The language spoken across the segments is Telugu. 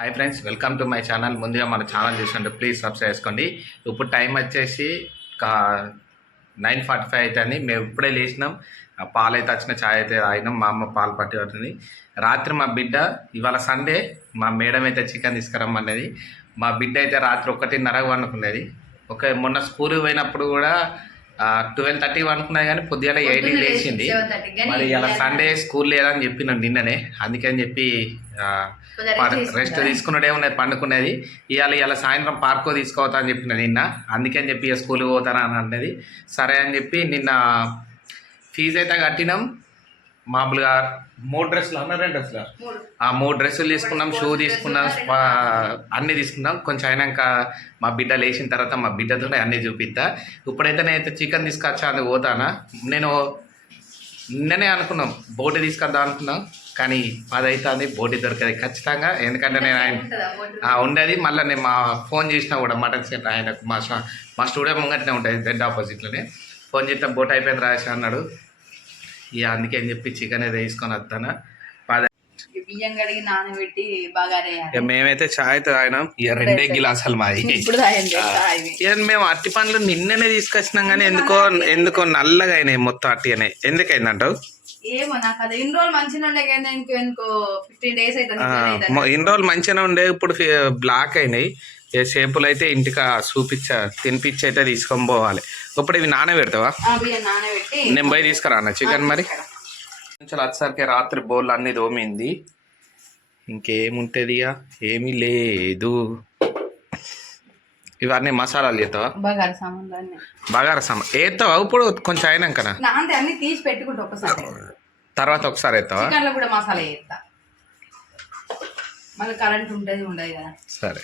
Hi friends welcome to my channel ముందుగా మన ఛానల్ చూసినట్టు ప్లీజ్ సబ్స్క్రైబ్ చేసుకోండి. ఇప్పుడు టైం వచ్చేసి నైన్ ఫార్టీ ఫైవ్ అయితే అని మేము ఇప్పుడే లేచినాం. ఆ పాలు అయితే వచ్చిన ఛాయ్ అయితే తాగినాం. మా అమ్మ పాలు పట్టి పడుతుంది రాత్రి మా బిడ్డ ఇవాళ సండే మా మేడం అయితే చికెన్ తీసుకురమ్మన్నది. మా బిడ్డ అయితే రాత్రి ఒకటిన్నర వండుకున్నది ఒక మొన్న స్కూల్కి పోయినప్పుడు కూడా ట్వెల్వ్ థర్టీ వండుకున్నది కానీ పొద్దుగాల ఎయిట్కి లేచింది. మరి ఇలా సండే స్కూల్ లేదని చెప్పిన నిన్ననే. అందుకని చెప్పి రెస్ట్ తీసుకున్నడే ఉన్నది పండుకునేది ఇవాళ ఇవాళ సాయంత్రం పార్కో తీసుకోవతా అని చెప్పిన నిన్న. అందుకని చెప్పి ఇక స్కూల్కి పోతాను అని అన్నది. సరే అని చెప్పి నిన్న ఫీజు అయితే కట్టినాం. మామూలుగా మూడు డ్రెస్సులు అన్న రెండు డ్రెస్సులు? ఆ మూడు డ్రెస్సులు తీసుకున్నాం షూ తీసుకున్నాం అన్నీ తీసుకున్నాం. కొంచెం అయినాక మా బిడ్డ లేచిన తర్వాత మా బిడ్డతో అన్నీ చూపిస్తా ఇప్పుడైతే నేనైతే చికెన్ తీసుకొచ్చా అని పోతానా? నేను నిన్ననే అనుకున్నాం బోటి తీసుకొద్దాం అనుకున్నాం కానీ పది అవుతుంది బోటి దొరకదు ఖచ్చితంగా. ఎందుకంటే నేను ఆయన ఉండేది. మళ్ళీ నేను మా ఫోన్ చేసినా కూడా మటన్ సెంటర్ ఆయనకు మా మా స్టూడియో ముంగట్నే ఉంటుంది బెడ్ ఆపోజిట్లోనే ఫోన్ చేస్తే బోట్ అయిపోయింది రాసి అన్నాడు. ఇక అందుకే అని చెప్పి చికెన్ అయితే తీసుకొని వస్తాను. బియ్యం కడిగి నానబెట్టి బాగా మేమైతే చాయ్ తాగినాం. ఇక రెండే గిలాసాలు మాది. ఇక మేము అట్టి పండ్లు నిన్ననే తీసుకొచ్చినాం కానీ ఎందుకో ఎందుకో నల్లగా అయినాయి మొత్తం అట్టి అని ఎందుకైందంటావు? ఏమో నాకు అది ఇన్ని రోజులు మంచిగా ఉండే కానీ ఇంకో ఫిఫ్టీన్ డేస్ ఇన్ని రోజులు మంచిగానే ఉండే ఇప్పుడు బ్లాక్ అయినాయి. ఏ షేపులు అయితే ఇంటికి చూపించా తినిపించి అయితే తీసుకొని పోవాలి. ఇప్పుడు ఇవి నానబెడతావా బియ్యం నానబెట్టి నేను పోయి తీసుకురా అన్న చికెన్ మరి? కొంచెం వచ్చేసరికి రాత్రి బోల్ అన్ని దోమింది. ఇంకేముంటుంది ఇక ఏమీ లేదు. ఇవన్నీ మసాలాలు చేస్తావా? బగారు సమ వేస్తావా ఇప్పుడు కొంచెం అయినాకనా? తీసి పెట్టుకుంటా ఒకసారి. తర్వాత ఒకసారి వేస్తావా చికెన్లో కూడా మసాలా వేస్తా మళ్ళీ కరెంట్ ఉంటుంది ఉండదు కదా. సరే.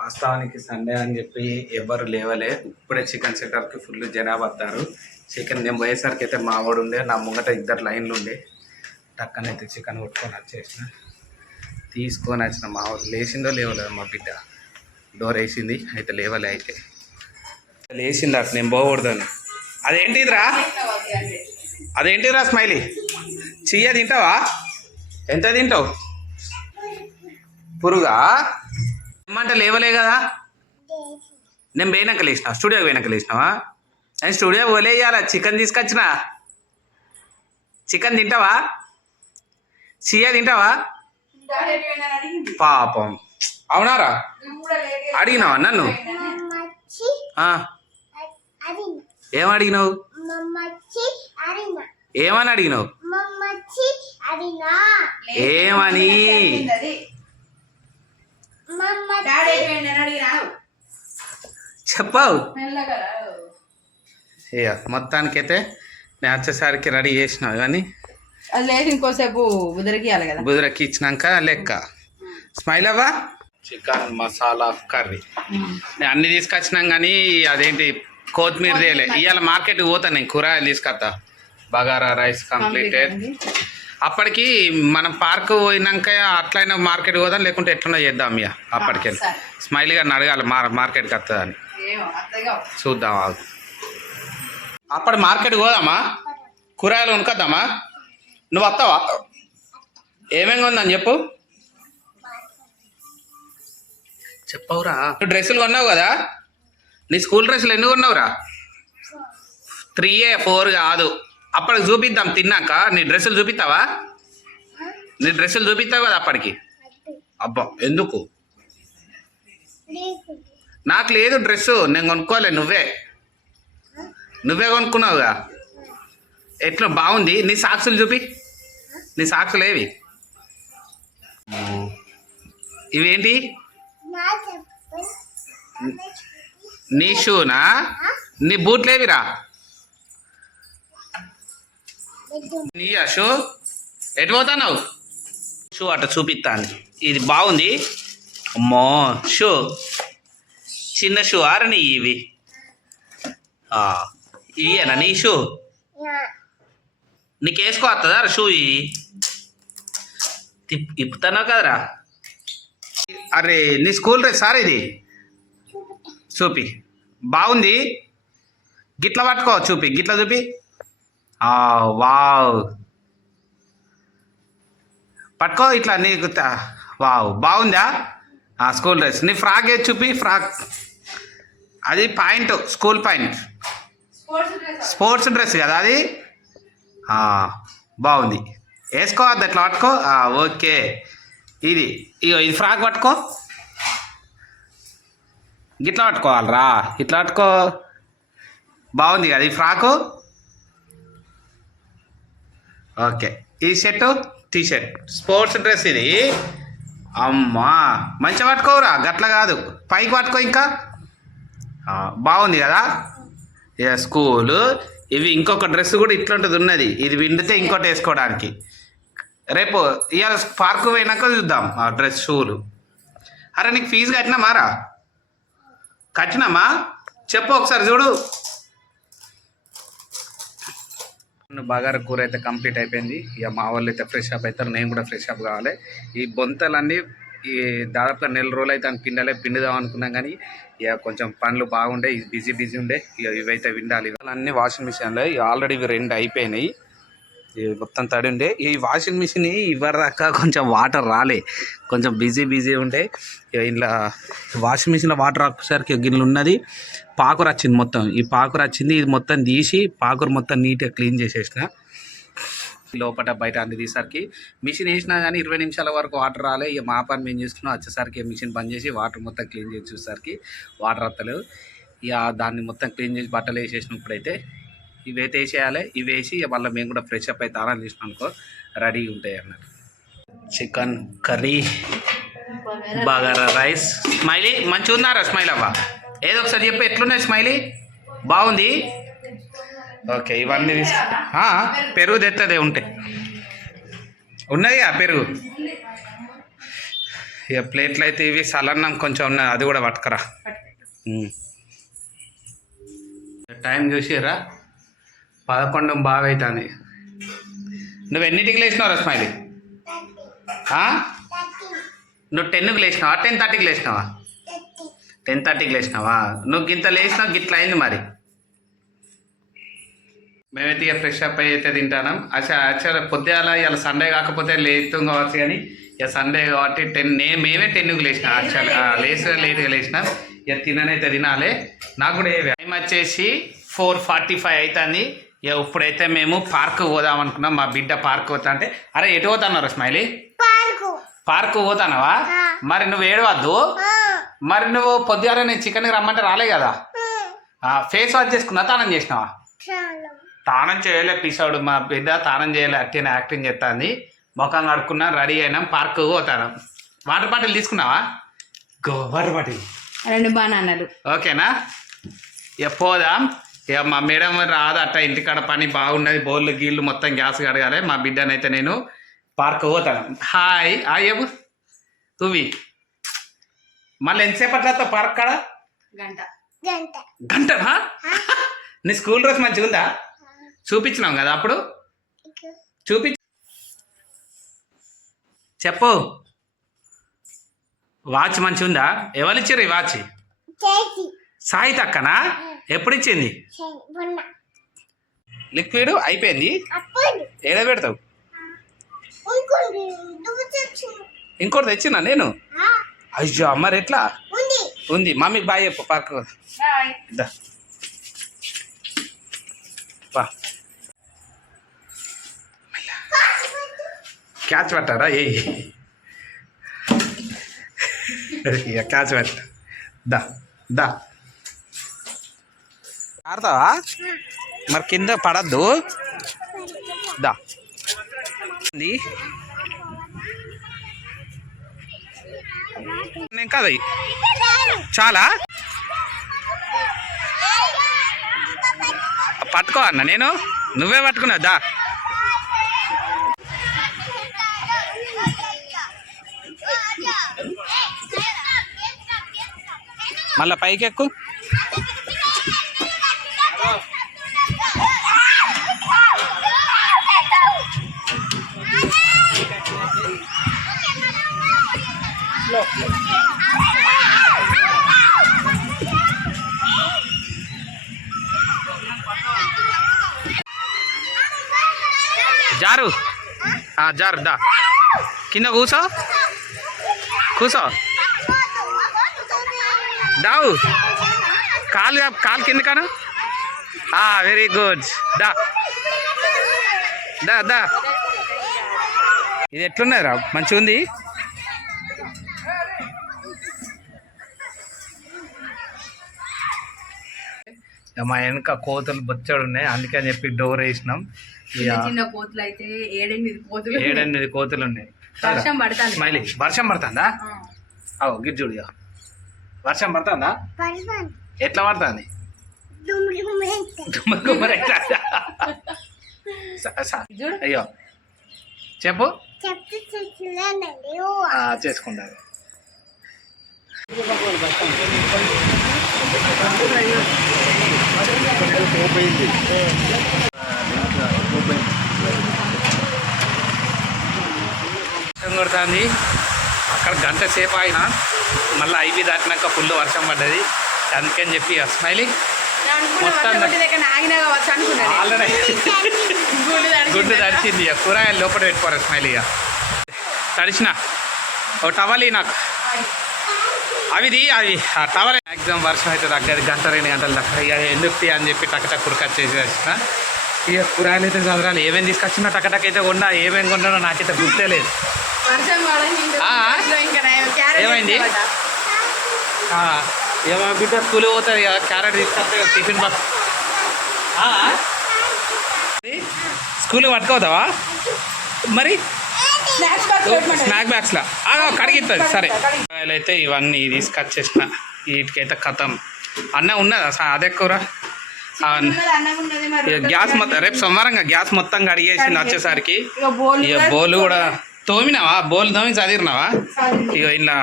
వాస్తవానికి సండే అని చెప్పి ఎవరు లేవలే ఇప్పుడే చికెన్ సెంటర్కి ఫుల్ జనాభా వస్తారు. చికెన్ నేను పోయేసరికి అయితే మా వాడు ఉండే నా ముంగట ఇద్దరు లైన్లు ఉండే. టక్కనైతే చికెన్ కొట్టుకొని వచ్చేసిన. తీసుకొని వచ్చిన మా వాడు లేచిందో లేవలేదు మా బిడ్డ. డోర్ వేసింది అయితే లేవలే అయితే. లేచింది అట్లా నేను పోకూడదాను. అదేంటిదిరా? అదేంటిదిరా స్మైలీ? చెయ్య తింటావా? ఎంత తింటావు? పురుగా? ఏమంటే లేవలే కదా? నేను పోయినాక లేచిన. స్టూడియోకి పోయినాక లేచినావా? నేను స్టూడియో పోలేయాల చికెన్ తీసుకొచ్చిన. చికెన్ తింటావా? సియా తింటావా? పాపం. అవునారా? అడిగినావా నన్ను? ఆ, ఏం అడిగినావు? ఏమని అడిగినావు? ఏమని? డాడీ అయిపోయింది అని చెప్పావు. ఇక మొత్తానికైతే నేను వచ్చేసరికి రెడీ చేసినావు కానీ అది లేదు ఇంకోసేపు ఉదరికియాలి కదా. బుదిరకి ఇచ్చినాక లెక్క. స్మైల్ అవ్వా? చికెన్ మసాలా కర్రీ నేను అన్ని తీసుకొచ్చినాం కానీ అదేంటి కొత్తిమీర తేలే. ఇవాళ మార్కెట్కి పోతాను నేను కూరగాయలు తీసుకొస్తా బగారా రైస్ కంప్లీటెడ్ అప్పటికి మనం పార్క్ పోయినాక అట్లయినా మార్కెట్ పోదాం లేకుంటే ఎట్లనో చేద్దాం ఇక అప్పటికే. స్మైల్ గారిని అడగాలి మార్ మార్కెట్కి వస్తుందని. చూద్దాం అప్పటి మార్కెట్కి పోదామా? కూరగాయలు కొనుక్కొద్దామా? నువ్వు వస్తావా? ఏమేమి ఉందని చెప్పు. చెప్పవురా. నువ్వు డ్రెస్సులు కొన్నావు కదా? నీ స్కూల్ డ్రెస్సులు ఎన్ని కొన్నావురా? త్రీ ఏ ఫోర్ కాదు. అప్పటికి చూపిద్దాం తిన్నాక. నీ డ్రెస్సులు చూపిస్తావా? నీ డ్రెస్సులు చూపిస్తావు కదా అప్పటికి? అబ్బా ఎందుకు? నాకు లేదు డ్రెస్సు నేను కొనుక్కోలే నువ్వే. నువ్వే కొనుక్కున్నావుగా? ఎట్లా బాగుంది? నీ సాక్సులు చూపి. నీ సాక్సులు ఏవి? ఇవేంటి? నీ షూనా? నీ బూట్లు ఏవిరా నీ షూ ఎటు పోతున్నావు? షూ అట్ట చూపిస్తాను ఇది బాగుంది. అమ్మో షూ చిన్న షూ ఆరని ఇవి? ఇవేనా నీ షూ నీకు వేసుకోవస్తుందా షూ ఇవి? తిప్- కదరా? అరే నీ స్కూల్ డ్రెస్ సార్ ఇది? చూపి. బాగుంది. గిట్ల పట్టుకో చూపి. గిట్ల చూపి. వావ్. పట్టుకో ఇట్లా నీకు వావ్ బాగుందా? ఆ స్కూల్ డ్రెస్. నీ ఫ్రాక్ ఏది చూపి ఫ్రాక్. అది point school point. Sports dress. కదా అది? బాగుంది. వేసుకోవద్దు అట్లా పట్టుకో. ఓకే. ఇది ఇగో ఇది ఫ్రాక్ పట్టుకో. గిట్లా పట్టుకోవాలరా. ఇట్లా పట్టుకో. బాగుంది కదా ఈ ఫ్రాకు? ఓకే. ఈ shirt T shirt sports dress ఇది. అమ్మా మంచిగా పట్టుకోవురా. గట్ల కాదు. పైకి పట్టుకో ఇంకా. బాగుంది కదా? ఇక స్కూలు. ఇవి ఇంకొక డ్రెస్ కూడా ఇట్లాంటిది ఉన్నది. ఇది విండితే ఇంకోటి వేసుకోవడానికి. రేపు ఇవాళ పార్కు పోయినాక చూద్దాం ఆ డ్రెస్ షూలు. అరే నీకు ఫీజు కట్టినామారా కట్టినామా? చెప్పు ఒకసారి చూడు. బగార కూర అయితే కంప్లీట్ అయిపోయింది. ఇక మా వాళ్ళు అయితే ఫ్రెష్ అప్ అవుతారు. నేను కూడా ఫ్రెష్ అప్ కావాలి. ఈ బొంతలన్నీ ఈ దాదాపుగా నెల రోజులు అయితే అని పిండలే పిండుదాం అనుకున్నాం కానీ ఇక కొంచెం పనులు బాగుండే బిజీ బిజీ ఉండే ఇక ఇవైతే విండాలి. అన్ని వాషింగ్ మిషన్లో ఆల్రెడీ ఇవి రెండు అయిపోయినాయి. మొత్తం తడి ఉండే. ఈ వాషింగ్ మిషన్ ఇవ్వదాకా కొంచెం వాటర్ రాలే. కొంచెం బిజీ బిజీ ఉండే. ఇక ఇలా వాషింగ్ మిషన్లో వాటర్ రాకసరికి గిన్నెలు ఉన్నది. పాకురు వచ్చింది మొత్తం. ఈ పాకురు వచ్చింది. ఇది మొత్తం తీసి పాకురు మొత్తం నీట్గా క్లీన్ చేసేసిన. లోపల బయట అన్ని తీసరికి మిషన్ వేసినా కానీ ఇరవై నిమిషాల వరకు వాటర్ రాలే. ఇక మా పని మేము చేసుకున్నాం. వచ్చేసరికి మిషన్ బంద్ చేసి వాటర్ మొత్తం క్లీన్ చేసి చూసేసరికి వాటర్ వస్తలేదు ఇక దాన్ని మొత్తం క్లీన్ చేసి బట్టలు వేసేసినప్పుడైతే ఇవి అయితే వేసేయాలి. ఇవి వేసి మళ్ళీ మేము కూడా ఫ్రెష్ అప్ అయితే ఆరాం చేసినాం అనుకో రెడీగా ఉంటాయి అన్నట్టు chicken curry bagara rice Smiley మంచిగా ఉందారా స్మైల్ అవ్వ? ఏదో ఒకసారి చెప్పు ఎట్లున్నాయి స్మైలీ బాగుంది? ఓకే ఇవన్నీ తీసు ఆ, పెరుగు తెత్తదే ఉంటే. ఉన్నదిగా పెరుగు? ఇక ప్లేట్లు అయితే ఇవి సలన్నం కొంచెం ఉన్నది అది కూడా పట్టుకరా. టైం చూసిరా పదకొండు బాగా అవుతుంది నువ్వు ఎన్నిటికి లేచినావు స్మైలీ? నువ్వు టెన్కి లేచినావా? టెన్ థర్టీకి లేచినావా? టెన్ థర్టీకి లేచినావా? నువ్వు గింత లేచినావు గిట్ల అయింది మరి. మేమైతే ఇక ఫ్రెష్ అప్ అయ్యి అయితే తింటాను. అసలు యాక్చువల్ పొద్దుగాల ఇవాళ సండే కాకపోతే లేస్తాం కావచ్చు కానీ ఇక సండే కాబట్టి టెన్ నే మేమే టెన్కి లేచిన. యాక్చువల్ లేచిన లేట్గా లేచిన. ఇక తిననైతే తినాలి. నాకు కూడా టైం వచ్చేసి ఫోర్ ఫార్టీ ఫైవ్ అవుతుంది ఇక ఇప్పుడైతే మేము పార్క్ పోదాం అనుకున్నాం. మా బిడ్డ పార్క్ పోతా అంటే అరే ఎటు పోతున్నారు స్మైలీ? పార్క్. పోతానవా? మరి నువ్వు ఏడవద్దు. మరి నువ్వు పొద్దుగాల నేను చికెన్కి రమ్మంటే రాలే కదా? ఫేస్ వాష్ చేసుకున్నా తానం చేసినావా? తానం చేయలే పిసోడు మా బిడ్డ తానం చేయలే అట్టిన యాక్టింగ్ చేస్తుంది. ముఖం కడుక్కున్నా రెడీ అయినాం పార్క్ పోతాను. వాటర్ బాటిల్ తీసుకున్నావా? Go water bottle. రెండు బనానాలు ఓకేనా? ఇక పోదాం. ఇక మా మేడం రాదు అట్ట ఇంటికాడ పని బాగున్నది బోళ్ళు గీళ్ళు మొత్తం గ్యాస్ కడగాలి. మా బిడ్డనైతే నేను పార్క్ పోతాను. హాయ్. హాయ్ ఏబు తువి మళ్ళీ ఎంతసేపు అట్లా పార్క్ కాడ? గంట. గంటనా నీ స్కూల్ డ్రెస్ మంచిగా ఉందా? చూపించినాం కదా అప్పుడు? చూపి చెప్పు. వాచ్ మంచిగా ఉందా ఎవరు ఇచ్చారు ఈ వాచ్? సాయి తక్కనా? ఎప్పుడు ఇచ్చింది లిక్విడ్ అయిపోయింది. ఏడ పెడతావు? ఇంకోటి తెచ్చినా. నేను? అయ్యో మరి ఎట్లా ఉంది. మమ్మీకి బాయ్ చెప్పు పార్క్. క్యాచ్ పట్టారా ఏ. క్యాచ్ పెట్ట. దా దా. ఆడతావా? మరి కింద పడద్దు. దా. నేను కాదు. చాలా? పట్టుకో అన్న నేను? నువ్వే పట్టుకున్నావు దా. మళ్ళా పైకి ఎక్కు జారు. జారు దా. కింద కూసో. కూసో. దావు కాలు కాలు కింద కాను. Very good. దా. దా దా. ఇది ఎట్లున్నది రా మంచిగా ఉంది మా వెనక కోతులు బొచ్చడు ఉన్నాయి అందుకని చెప్పి డోర్ వేసినాం. చిన్న కోతులు అయితే ఏడెనిమిది కోతులు ఏడెనిమిది కోతులు ఉన్నాయి వర్షం పడుతుంది. స్మైలీ వర్షం పడుతుందా? అవు గిజ్జుడు ఇక. వర్షం పడుతుందా? ఎట్లా పడుతుంది? అయ్యో. చెప్పు. ఆ, వర్షం కొడుతుంది. అక్కడ గంట సేపు ఆయన మళ్ళీ ఐబీ దాటినాక ఫుల్ వర్షం పడ్డది. అందుకని చెప్పి స్మైలీ మొత్తం. గుడ్డు తడిచింది. ఇక కూరగాయలు లోపల పెట్టుకోరు స్మైలీ ఇక. తడిచిన. ఓ టవల్ ఇయ్యి నాకు. అవి తీ, అవి ఆ టవల్ మ్యాక్సిమం వర్షం అయితే తగ్గదు గంట రెండు గంటల దాకా ఇక ఎందుకు తీ అని చెప్పి టక్ టక్ కురకట్ చేసి వచ్చిన ఇక కూరగాయలు అయితే చదరాలి ఏమేమి తీసుకొచ్చినా టక్ టక్ అయితే కొన్నా ఏమేమి కొన్నానో నాకైతే గుర్తే లేదు వర్షం పడని ఇంకా ఆ? బస్సులో ఇంకా నయం. క్యారెట్ ఏమైంది? ఏమో బిడ్డ స్కూల్ పోతుంది కదా క్యారెట్ తీసుకొస్తే టిఫిన్ బాక్స్ స్కూల్ పట్టుకోతావా మరి. స్నాక్ బ్యాగ్స్లా కడిగిస్తుంది సరే. అయితే ఇవన్నీ తీసుకొచ్చేసిన వీటికైతే కథం. అన్న ఉన్నదా అదే కూర? గ్యాస్ మొత్తం రేపు సోమవారంగా గ్యాస్ మొత్తం కడిగేసింది వచ్చేసరికి. ఇక బోల్ కూడా తోమినావా? బోలు తోమి చదివినావా. ఇక ఇలా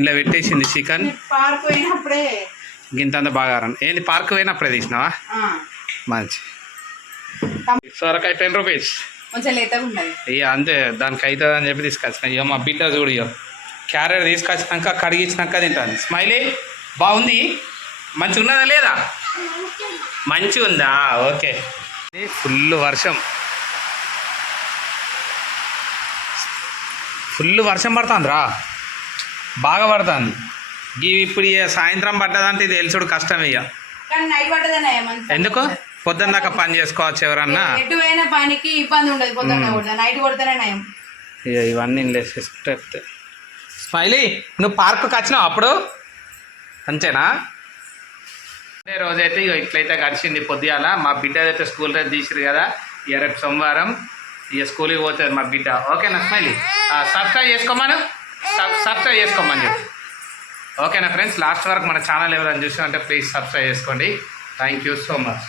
ఇలా పెట్టేసింది చికెన్. గింతంత బాగా ఏంది పార్క్ పోయినప్పుడే తీసినావా? మంచి. సొరకాయ టెన్ రూపీస్. కొంచెం లేతగా ఉన్నది. ఇక అంతే దానికి అవుతుంది అని చెప్పి తీసుకొచ్చిన. ఇక మా బిడ్డ చూడు ఇక. క్యారెట్ తీసుకొచ్చినాక కడిగించినాక తింటాను స్మైలీ బాగుంది? మంచిగా ఉన్నదా లేదా? మంచిగా ఉందా ఓకే. ఫుల్ వర్షం. ఫుల్ వర్షం పడుతుందిరా. బాగా పడుతుంది. ఇవి ఇప్పుడు సాయంత్రం పడ్డదంటే ఇది తెలుసుడు కష్టం ఇక. మంచి ఎందుకు? పొద్దున్న దాకా పని చేసుకోవచ్చు ఎవరన్నా? ఎటు పోయిన పనికి ఇబ్బంది ఉండదు పొద్దున్న కూడా. నైట్ కొడితేనే నయం. ఇక ఇవన్నీ లేసేస్తే స్మైలీ నువ్వు పార్కుకి వచ్చినావు అప్పుడు? అంతేనా? అదే రోజైతే ఇక ఇట్లయితే గడిచింది పొద్దుగాల. మా బిడ్డ అయితే స్కూల్ రేపు తీసిరు కదా ఇక రేపు సోమవారం ఇక స్కూల్కి పోతుంది మా బిడ్డ. ఓకేనా స్మైలీ? సబ్స్క్రైబ్ చేసుకోమను? సబ్ సబ్స్క్రైబ్ చేసుకోమని చెప్పి. ఓకేనా ఫ్రెండ్స్ లాస్ట్ వరకు మన ఛానల్ ఎవరైనా చూసామంటే ప్లీజ్ సబ్స్క్రైబ్ చేసుకోండి. Thank you so much.